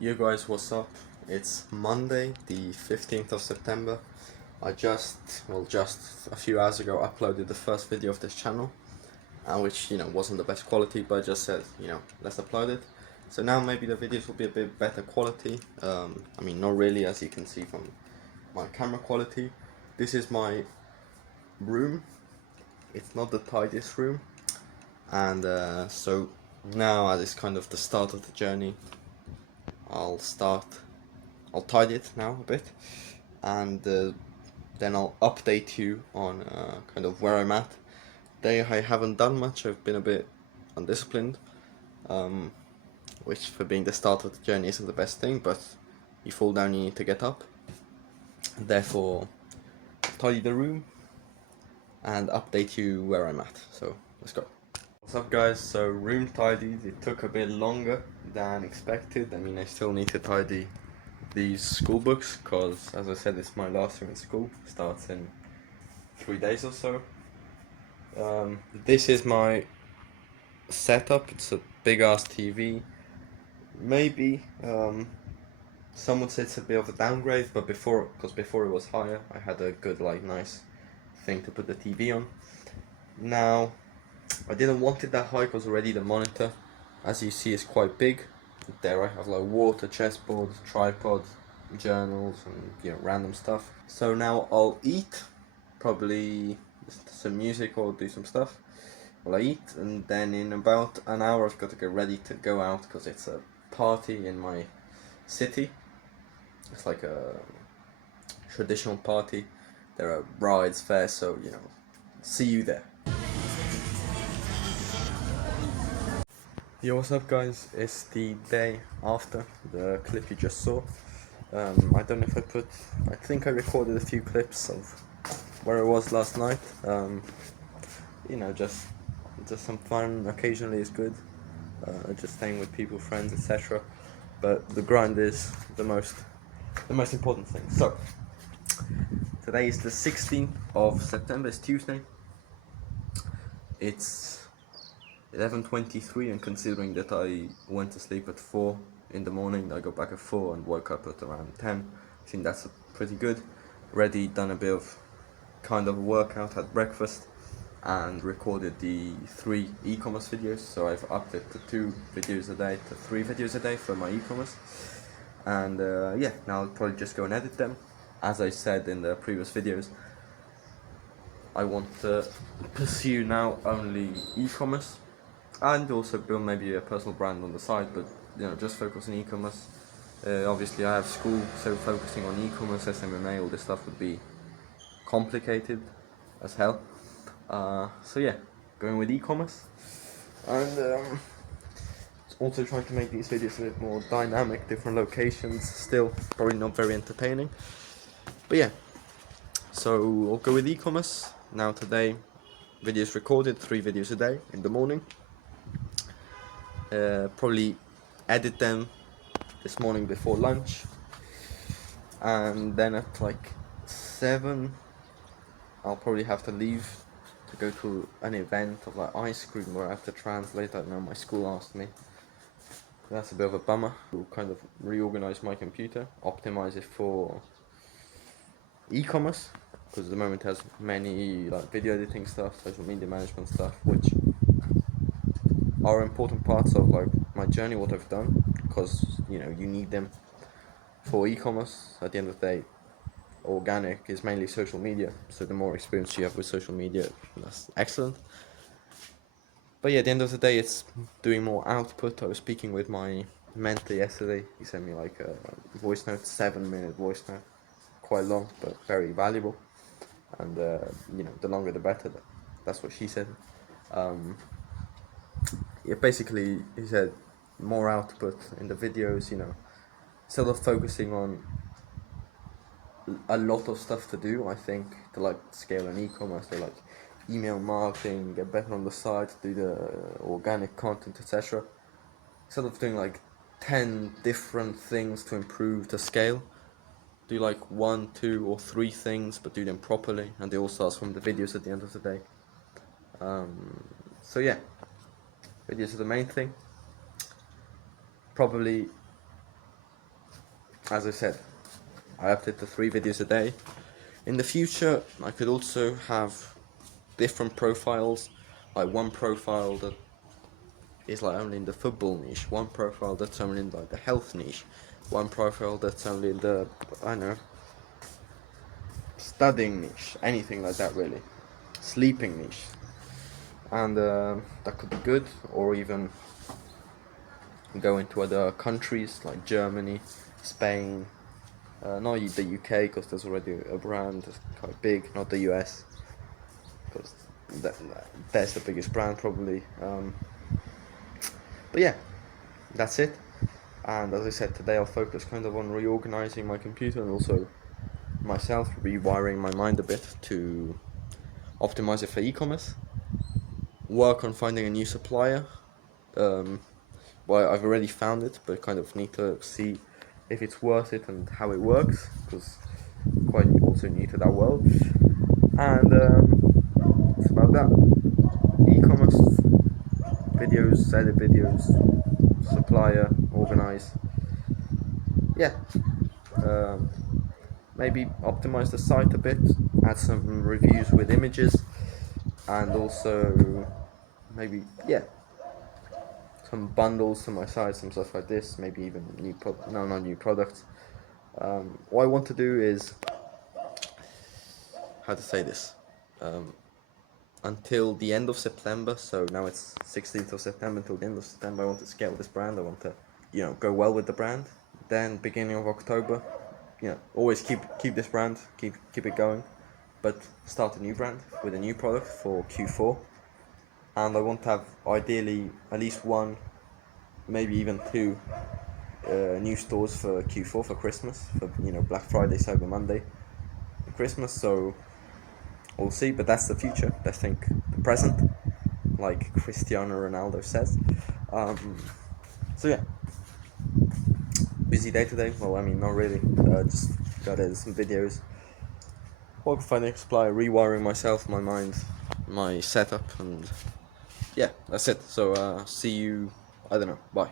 You guys, what's up? It's Monday, the 15th of September. I just a few hours ago uploaded the first video of this channel, which, wasn't the best quality, but I just said, let's upload it. So now maybe the videos will be a bit better quality. Not really, as you can see from my camera quality. This is my room. It's not the tidiest room. And so now, as it's kind of the start of the journey, I'll tidy it now a bit, and then I'll update you on kind of where I'm at. Today I haven't done much. I've been a bit undisciplined, which for being the start of the journey isn't the best thing, but you fall down, you need to get up. Therefore, tidy the room and update you where I'm at. So let's go. What's up, guys? So room tidied. It took a bit longer than expected. I still need to tidy these school books because, as I said, it's my last year in school. Starts in 3 days or so. This is my setup. It's a big ass TV. Maybe some would say it's a bit of a downgrade, but before it was higher, I had a good, nice thing to put the TV on. Now, I didn't want it that high because already the monitor, as you see, is quite big. There I have water, chessboards, tripods, journals, and random stuff. So now I'll eat, probably some music or do some stuff while I eat, and then in about an hour I've got to get ready to go out because it's a party in my city. It's like a traditional party. There are rides, fairs, so see you there. Yo, what's up, guys? It's the day after the clip you just saw. I don't know if I think I recorded a few clips of where I was last night. Just some fun. Occasionally is good. Just staying with people, friends, etc. But the grind is the most important thing. So today is the 16th of September. It's Tuesday. It's 11:23, and considering that I went to sleep at 4 in the morning, I got back at 4 and woke up at around 10. I think that's pretty good. Already done a bit of kind of workout, had breakfast, and recorded the 3 e-commerce videos. So I've upped it to 2 videos a day to 3 videos a day for my e-commerce. And now I'll probably just go and edit them. As I said in the previous videos, I want to pursue now only e-commerce, and also build maybe a personal brand on the side, but just focus on e-commerce. Obviously I have school, so focusing on e-commerce, SMMA, all this stuff would be complicated as hell. So yeah, going with e-commerce, and also trying to make these videos a bit more dynamic, different locations, still probably not very entertaining, but yeah. So I'll go with e-commerce. Now today, videos recorded, 3 videos a day in the morning. Probably edit them this morning before lunch, and then at 7 I'll probably have to leave to go to an event of ice cream where I have to translate. I don't know, my school asked me. That's a bit of a bummer. We'll kind of reorganize my computer, optimize it for e-commerce, because at the moment it has many video editing stuff, social media management stuff, which are important parts of my journey, what I've done, because you need them for e-commerce. At the end of the day, organic is mainly social media, so the more experience you have with social media, that's excellent. But yeah, at the end of the day, it's doing more output. I was speaking with my mentor yesterday. He sent me a voice note, 7-minute voice note, quite long but very valuable, and the longer the better. That's what she said. Yeah, basically he said more output in the videos, instead of focusing on a lot of stuff to do. I think to scale an e-commerce, to email marketing, get better on the site, do the organic content, etc. Instead of doing 10 different things to improve to scale, do 1, 2, or 3 things, but do them properly, and they all start from the videos at the end of the day. So yeah, videos are the main thing. Probably as I said, I update the 3 videos a day. In the future, I could also have different profiles, like one profile that is like only in the football niche, one profile that's only in like the health niche, one profile that's only in the, I don't know, studying niche, anything like that really, sleeping niche, and that could be good, or even go into other countries like Germany, Spain, not the UK because there's already a brand that's quite big, not the US because that's the biggest brand probably. But yeah, that's it. And as I said, today I'll focus kind of on reorganizing my computer and also myself, rewiring my mind a bit to optimize it for e-commerce, work on finding a new supplier. Well, I've already found it, but kind of need to see if it's worth it and how it works, because quite also new to that world. And it's about that. E-commerce videos, edit videos, supplier, organize. Yeah. Maybe optimize the site a bit, add some reviews with images, and also maybe, yeah, some bundles to my site, some stuff like this, maybe even not new products. What I want to do is, how to say this, until the end of September, so now it's 16th of September, until the end of September I want to scale this brand, I want to, go well with the brand. Then beginning of October, always keep this brand, keep it going, but start a new brand with a new product for Q4. And I want to have ideally at least 1, maybe even 2 new stores for Q4 for Christmas, for Black Friday, Cyber Monday, Christmas. So we'll see, but that's the future. Let's think the present, like Cristiano Ronaldo says. So yeah, busy day today. Well, I mean, not really. Just got edit some videos. Work finding a supplier, rewiring myself, my mind, my setup, and yeah, that's it. So see you, I don't know, bye.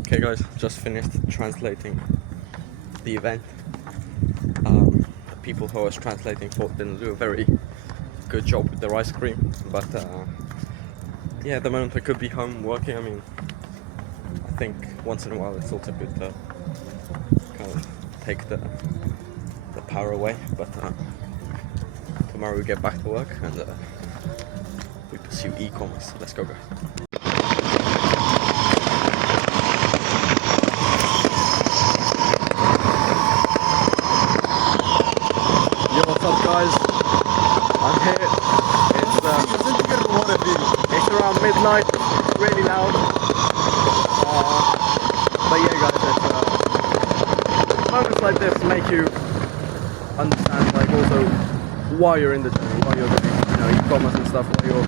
Okay guys, just finished translating the event. The people who I was translating for didn't do a very good job with their ice cream, but yeah, at the moment I could be home working. I mean, I think once in a while it's also good to kind of take the power away, but tomorrow we get back to work and we pursue e-commerce. Let's go guys. Yo, what's up guys? I'm here. It's around midnight, really loud. But yeah guys, moments like this make you understand like also why you're in the journey, why you're doing e-commerce and stuff, why you're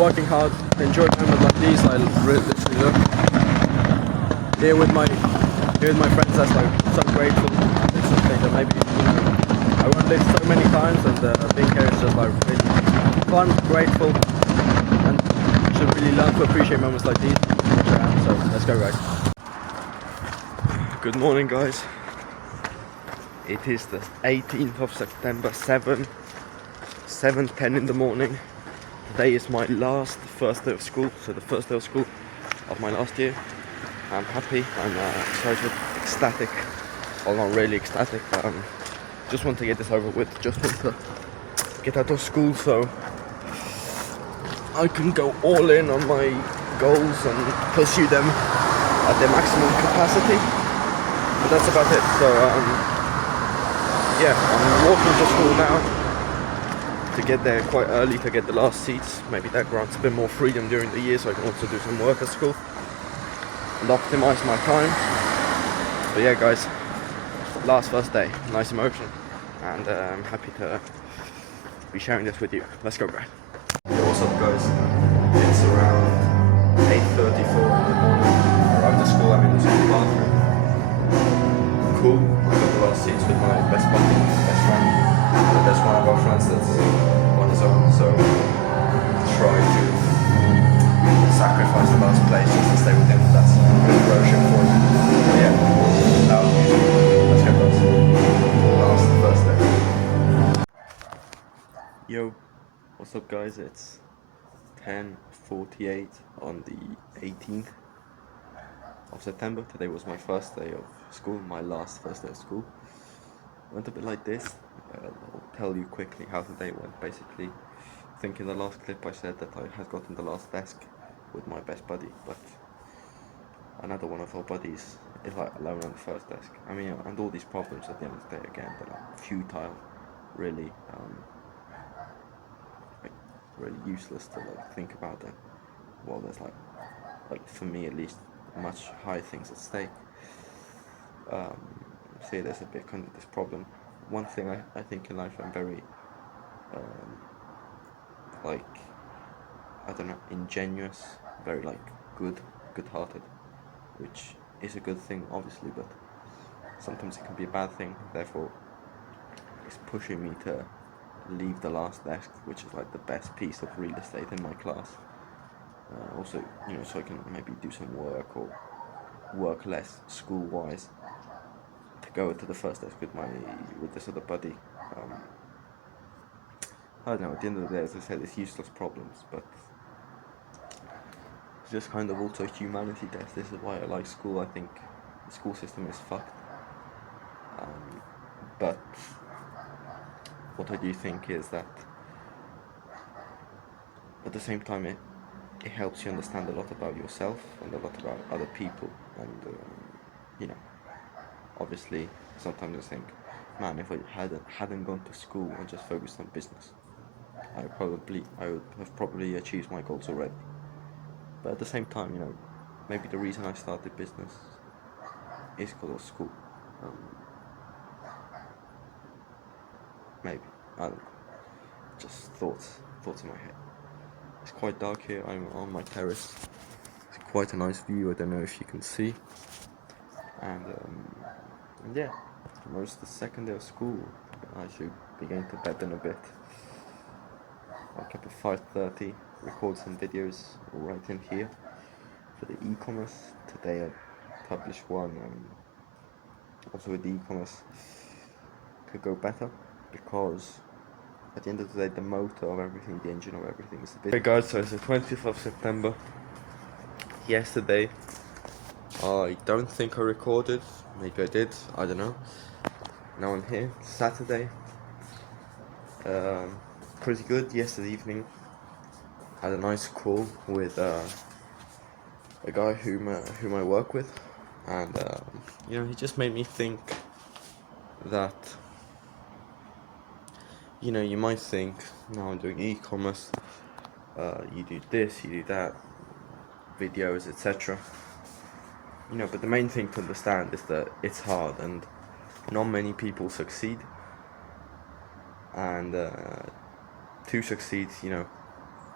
working hard. Enjoy moments like these. I literally look here with my friends. That's like so grateful. It's something that maybe I run this so many times, and being here is just like really fun, grateful, and should really learn to appreciate moments like these, which I am. So let's go guys. Good morning guys. It is the 18th of September, 7:10 in the morning. Today is my first day of school, so the first day of school of my last year. I'm happy, I'm excited, ecstatic. Well, not really ecstatic, but just want to get this over with. Just want to get out of school so I can go all in on my goals and pursue them at their maximum capacity. But that's about it. So yeah, I'm walking to school now to get there quite early to get the last seats. Maybe that grants a bit more freedom during the year so I can also do some work at school and optimize my time. But yeah guys, first day, nice emotion, and I'm happy to be sharing this with you. Let's go guys. Yo, what's up guys? It's around 8:34 in the morning. I arrived at school, I'm in the school bathroom. Cool, I got the last seats with my best friend, the best one of our friends that's on his own, so try to sacrifice the last place just to stay with him. That's a good version for him. But yeah, that was usually What's up guys, it's 10:48 on the 18th of September. Today was my first day of school, my last first day of school. Went a bit like this. I'll tell you quickly how today went. Basically, I think in the last clip I said that I had gotten the last desk with my best buddy, but another one of our buddies is like alone on the first desk. I mean, and all these problems at the end of the day, again, they're like futile, really, like really useless to like think about them. Well, there's like for me at least, much higher things at stake. Say there's a bit kind of this problem. One thing I think in life I'm very like, I don't know, ingenuous, very like good-hearted, which is a good thing obviously, but sometimes it can be a bad thing. Therefore, it's pushing me to leave the last desk, which is like the best piece of real estate in my class. Also, you know, so I can maybe do some work or work less school-wise, to go to the first desk with this other buddy. I don't know, at the end of the day, as I said, it's useless problems, but it's just kind of also a humanity test. This is why I like school. I think the school system is fucked. But what I do think is that at the same time it helps you understand a lot about yourself and a lot about other people, and you know, obviously sometimes I think, man, if I hadn't gone to school and just focused on business, I would have probably achieved my goals already. But at the same time, you know, maybe the reason I started business is because of school. Maybe, I don't know, just thoughts in my head. It's quite dark here. I'm on my terrace. It's quite a nice view. I don't know if you can see. And yeah, tomorrow's the second day of school. I should be going to bed in a bit. I'll get up at 5:30, record some videos right in here for the e-commerce. Today I published one. Also with the e-commerce could go better, because at the end of the day, the motor of everything, the engine of everything is the business. Hey guys, so it's the 20th of September. Yesterday, I don't think I recorded. Maybe I did. I don't know. Now I'm here. Saturday. Pretty good. Yesterday evening, had a nice call with a guy whom I work with, and you know, he just made me think that, you know, you might think, now I'm doing e-commerce, you do this, you do that, videos, etc. You know, but the main thing to understand is that it's hard, and not many people succeed. And to succeed, you know,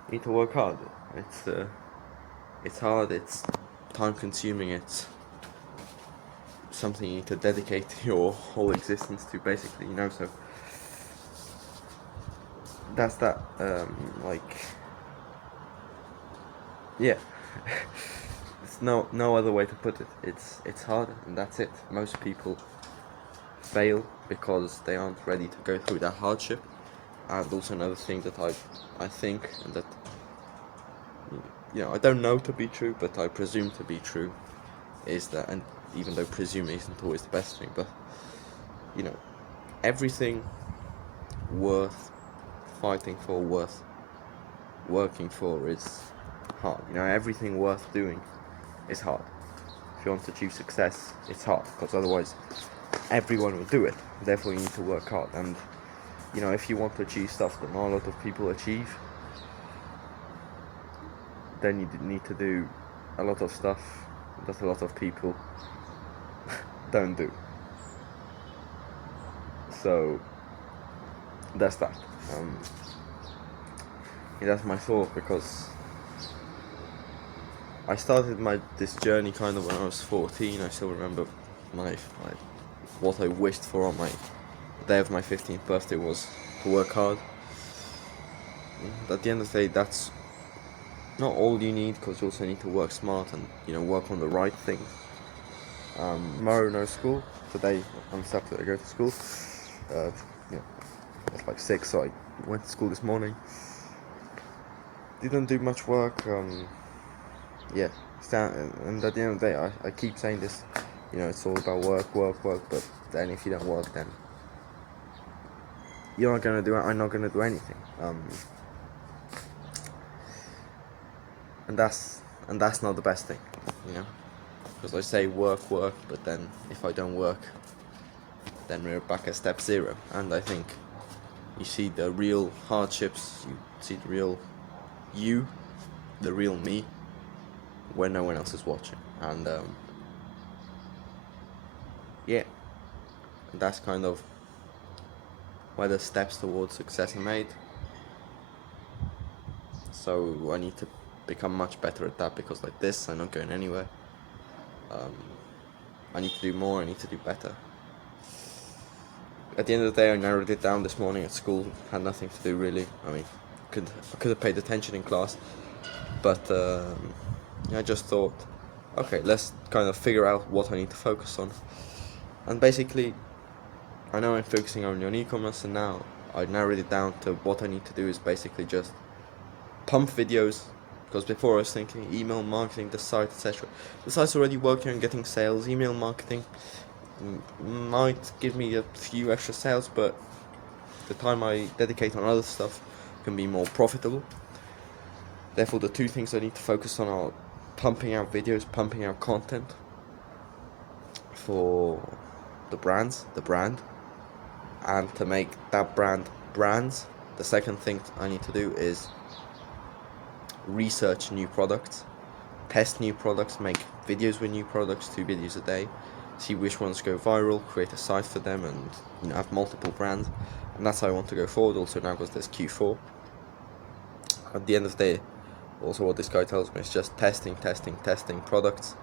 you need to work hard. It's hard. It's time-consuming. It's something you need to dedicate your whole existence to, basically. You know, so that's that. Like, yeah. There's no other way to put it. It's hard, and that's it. Most people fail because they aren't ready to go through that hardship. And also another thing that I think, and that, you know, I don't know to be true, but I presume to be true, is that, and even though presume isn't always the best thing, but, you know, everything worth fighting for, worth working for is hard. You know, everything worth doing is hard. If you want to achieve success, it's hard, because otherwise everyone will do it. Therefore you need to work hard. And you know, if you want to achieve stuff that not a lot of people achieve, then you need to do a lot of stuff that a lot of people don't do. So that's that. Yeah, that's my thought, because I started this journey kind of when I was 14. I still remember what I wished for on my day of my 15th birthday was to work hard. At the end of the day, that's not all you need, because you also need to work smart and, you know, work on the right things. Tomorrow no school. Today on Saturday I go to school. You know, it's like 6, so I went to school this morning. didn't do much work. Yeah, and at the end of the day, I keep saying this, it's all about work, work, work. But then if you don't work, then you're not gonna do it. I'm not gonna do anything. And that's not the best thing, because I say work, work, but then if I don't work, then we're back at step zero. And I think you see the real hardships, you see the real you, the real me, when no one else is watching. And yeah, that's kind of where the steps towards success are made. So I need to become much better at that, because like this, I'm not going anywhere. I need to do more, I need to do better. At the end of the day, I narrowed it down this morning at school. Had nothing to do really. I mean, I could have paid attention in class, but I just thought, okay, let's kind of figure out what I need to focus on. And basically, I know I'm focusing only on e-commerce, and now I narrowed it down to what I need to do is basically just pump videos. Because before I was thinking email marketing, the site, etc. The site's already working on getting sales. Email marketing might give me a few extra sales, but the time I dedicate on other stuff can be more profitable. Therefore, the two things I need to focus on are pumping out videos, pumping out content for the brand, and to make that brand brands. The second thing I need to do is research new products, test new products, make videos with new products, 2 videos a day, see which ones go viral, create a site for them, and have multiple brands. And that's how I want to go forward. Also now, because there's Q4. At the end of the day, also what this guy tells me is just testing products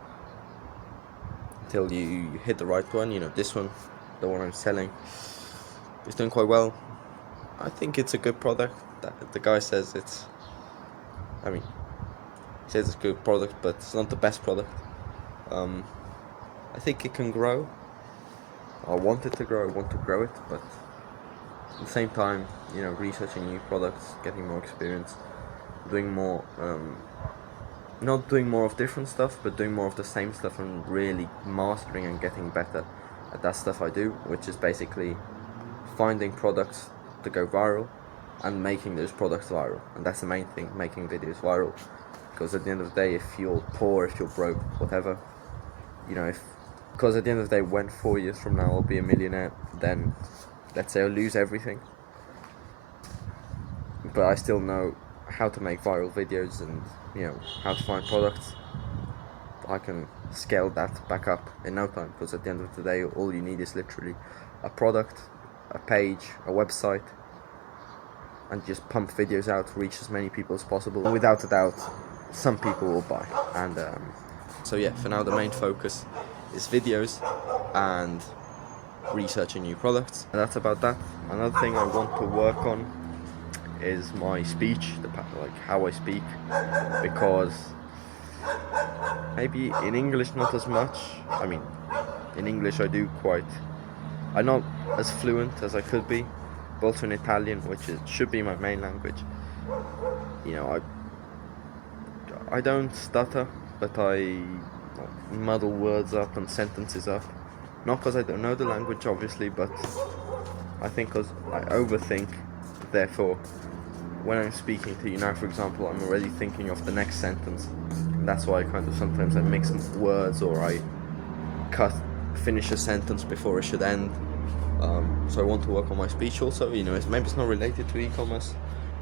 until you hit the right one. This one, the one I'm selling, is doing quite well. I think it's a good product. The guy says it's, I mean, he says it's a good product, but it's not the best product. I think it can grow. I want it to grow. I want to grow it, but at the same time, researching new products, getting more experience, doing more, not doing more of different stuff, but doing more of the same stuff, and really mastering and getting better at that stuff I do, which is basically finding products to go viral and making those products viral. And that's the main thing, making videos viral. Because at the end of the day, if you're poor, if you're broke, whatever, because at the end of the day, when 4 years from now I'll be a millionaire, then let's say I'll lose everything, but I still know how to make viral videos and how to find products. I can scale that back up in no time, because at the end of the day, all you need is literally a product, a page, a website, and just pump videos out, reach as many people as possible. And without a doubt, some people will buy. And so yeah, for now the main focus is videos and researching new products, and that's about that. Another thing I want to work on is my speech, like how I speak, because maybe in English not as much. I mean, in English I'm not as fluent as I could be, but also in Italian, which should be my main language. I don't stutter, but I muddle words up and sentences up. Not because I don't know the language, obviously, but I think because I overthink. Therefore, when I'm speaking to you now, for example, I'm already thinking of the next sentence. And that's why sometimes I mix words, or I finish a sentence before it should end. So I want to work on my speech also. Maybe it's not related to e-commerce,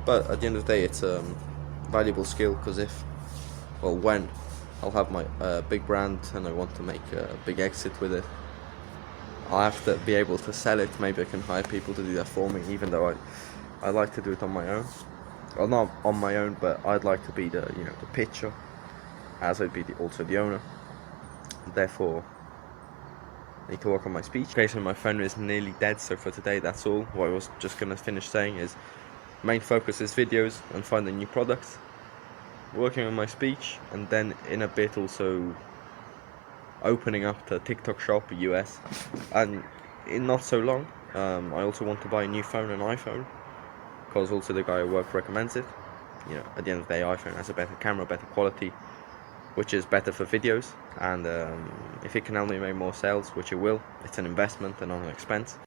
but at the end of the day, it's a valuable skill, because when I'll have my big brand and I want to make a big exit with it, I'll have to be able to sell it. Maybe I can hire people to do that for me, even though I like to do it on my own. Well, not on my own, but I'd like to be the pitcher, as I'd be also the owner. Therefore, I need to work on my speech. Okay, so my phone is nearly dead, so for today that's all. What I was just gonna finish saying is, main focus is videos and finding new products, working on my speech, and then in a bit also opening up the TikTok shop US. And in not so long, I also want to buy a new phone, an iPhone, because also the guy at work recommends it. you know, at the end of the day, iPhone has a better camera, better quality, which is better for videos, and if it can help me make more sales, which it will, it's an investment and not an expense.